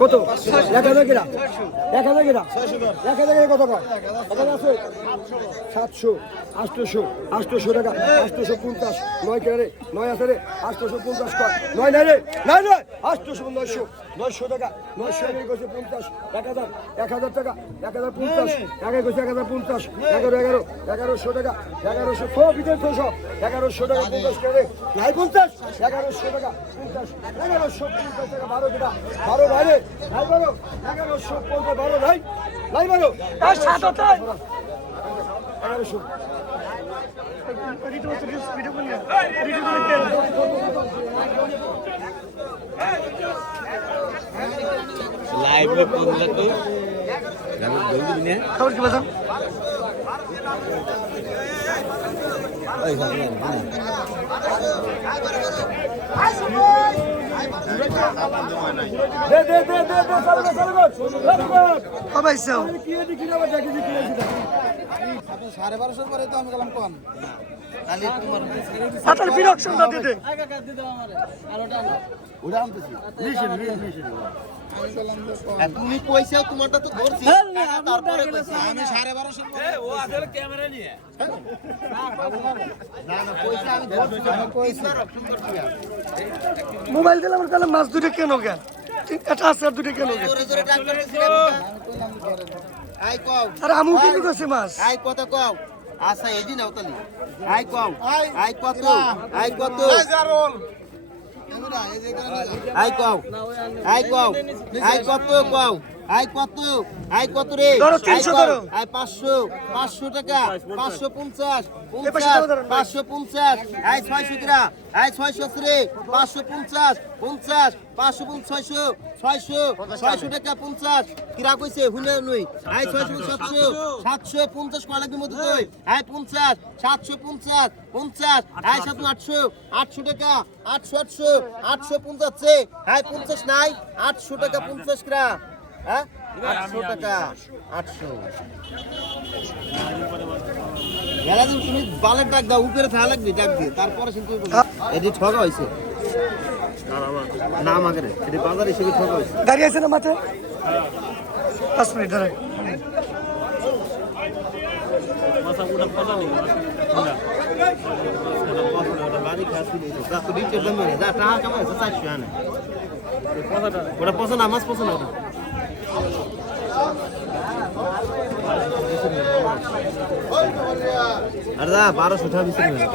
কত? এক হাজার কিনা? এক হাজার কিনা? এক হাজার কিনা কত আছে? সাতশো আটশোশো আটশোশো টাকা আটশোশো পঞ্চাশ। নয় কেনা রে? নয় আছে রে? আটশোশো পঞ্চাশ কয়? নয় নাই রে? নয় নয়? আটশোশো নয়শো নয়শো টাকা। নয়শো করছে পঞ্চাশ। এক হাজার এক হাজার টাকা। এক হাজার পঞ্চাশ। এগারো করছে এক হাজার পঞ্চাশ। এগারো এগারো, এগারোশো টাকা। এগারোশো, ছ বিদের এগারোশো টাকা পঞ্চাশ কেনা রে? নাই পঞ্চাশ? এগারোশো টাকা পঞ্চাশ। এগারোশো পঞ্চাশ টাকা বারো টাকা বারো ভাই রে? নাই বারো এগারোশো পঞ্চাশ বারো নাই নাই বারো এগারোশো লাইভে কোনটা তো জানো দৌড় দিনে খবর কি বাজান ওই খালি দে দে দে সাড়ে বারোশোর পরে তো আমি গেলাম কম। বিরক্ষণটা দিতে। তুমি পয়সা তোমারটা তো ধরছি। তারপরে আমি সাড়ে বারোশোর পরে না না পয়সা আমি ধরছি পয়সা সুন্দর দিয়া মোবাইল দিলে আমার তাহলে মাছ দুটো কেন কেন এটা আছে আর দুটো কেন কেন জোরে জোরে ডাক আই কও। আর আমু কিন্তু করছে মাছ? আই কত কও? আচ্ছা এদিন আওতালি আই কও। আই কত? আই কত? আই কও। আই কও। আই কত কও? আই কত? আই কত রে? আই 300 কও। ধরো। আই পাঁচশো পাঁচশো টাকা পাঁচশো পঞ্চাশ পঞ্চাশ পাঁচশো পঞ্চাশ। আই ছয়শো কিরা আই ছয়শো রে পাঁচশো পঞ্চাশ পঞ্চাশ পাঁচশো ছয়শো ছয়শো ছয়শো টাকা পঞ্চাশ। কিরা কইছে? হুনে নই। আই ছয়শো সাতশো সাতশো পঞ্চাশ কয় লাগবে মতো তুই আই পঞ্চাশ সাতশো পঞ্চাশ পঞ্চাশ। আই সাত আটশো আটশো টাকা আটশো আটশো আটশো পঞ্চাশ আই পঞ্চাশ নাই আটশো টাকা পঞ্চাশ কিরা। হ্যাঁ? আটশো টাকা আটশো। মেলা তুমি বালের ডাক দাও উপরে থাকা লাগবে ডাক দিয়ে। তারপরে কিন্তু এটি হয়েছে। না আমাকে এটি বাজার হিসেবে ঠকা হয়েছে। দাঁড়িয়ে আছে না মাঠে? পাঁচ মিনিট আনে। ওটা পছন্দ আমার পছন্দ ওটা? আরে দা বারোশো টাকা বিক্রি হয়ে